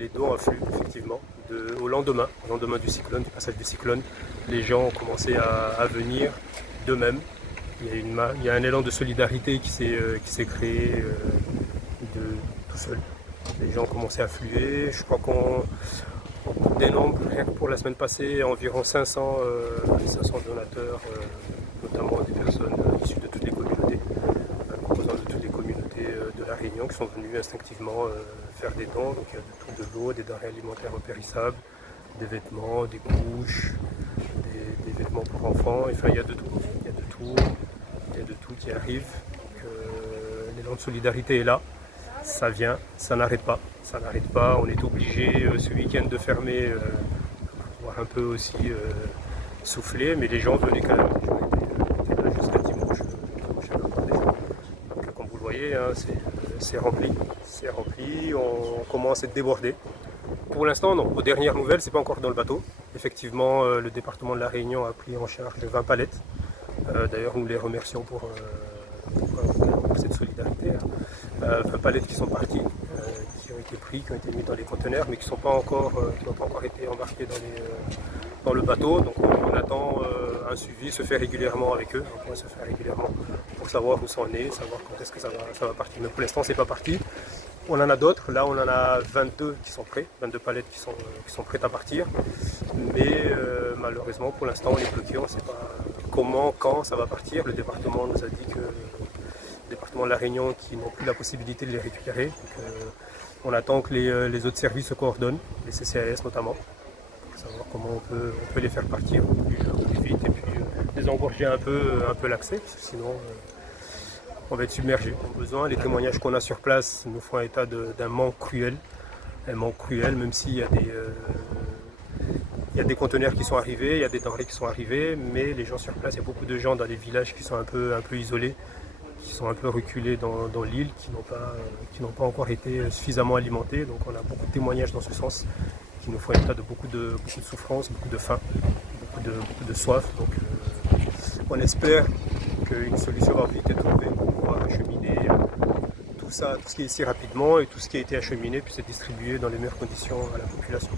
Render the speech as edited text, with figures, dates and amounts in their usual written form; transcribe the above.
les dons affluent effectivement. Au lendemain du cyclone, du passage du cyclone, les gens ont commencé à venir d'eux-mêmes. Il y a un élan de solidarité qui s'est créé tout seul. Les gens ont commencé à affluer. Je crois qu'on dénombre, rien que pour la semaine passée, environ 500 donateurs, notamment des personnes issues de toutes les communautés, composant de toutes les communautés de la Réunion, qui sont venues instinctivement faire des dons. Donc il y a de tout, de l'eau, des denrées alimentaires périssables, des vêtements, des couches, des vêtements pour enfants. Enfin, il y a de tout. Il y a de tout. Il y a de tout qui arrive. L'élan de solidarité est là. Ça vient, ça n'arrête pas. Ça n'arrête pas. On est obligé ce week-end de fermer, pour pouvoir un peu aussi souffler, mais les gens venaient quand même. Les gens étaient là jusqu'à dimanche à la part des gens. Donc, comme vous le voyez, hein, c'est rempli. C'est rempli. On commence à être débordé. Pour l'instant, non. Aux dernières nouvelles, c'est pas encore dans le bateau. Effectivement, le département de la Réunion a pris en charge 20 palettes. D'ailleurs, nous les remercions pour cette solidarité. 20 palettes qui sont parties, qui ont été pris, qui ont été mis dans les conteneurs, mais qui n'ont pas encore été embarqués dans le bateau. Donc on attend un suivi, se fait régulièrement avec eux. Donc on se fait régulièrement pour savoir où ça en est, savoir quand est-ce que ça va partir. Mais pour l'instant, c'est pas parti. On en a d'autres. Là, on en a 22 qui sont prêts, 22 palettes qui sont prêtes à partir. Mais malheureusement, pour l'instant, on est bloqué. On ne sait pas comment, quand ça va partir. Le département nous a dit que le département de la Réunion qui n'ont plus la possibilité de les récupérer. Donc, on attend que les autres services se coordonnent, les CCAS notamment, pour savoir comment on peut les faire partir au plus vite et puis désengorger un peu l'accès, parce que sinon on va être submergé. Les témoignages qu'on a sur place nous font état d'un manque cruel, même s'il y a des conteneurs qui sont arrivés, il y a des denrées qui sont arrivées, mais les gens sur place, il y a beaucoup de gens dans les villages qui sont un peu isolés, qui sont un peu reculés dans l'île, qui n'ont pas encore été suffisamment alimentés. Donc on a beaucoup de témoignages dans ce sens qui nous font état de beaucoup de souffrance, beaucoup de faim, beaucoup de soif. Donc on espère qu'une solution va vite être trouvée pour pouvoir acheminer tout ce qui est ici rapidement, et tout ce qui a été acheminé puisse être distribué dans les meilleures conditions à la population.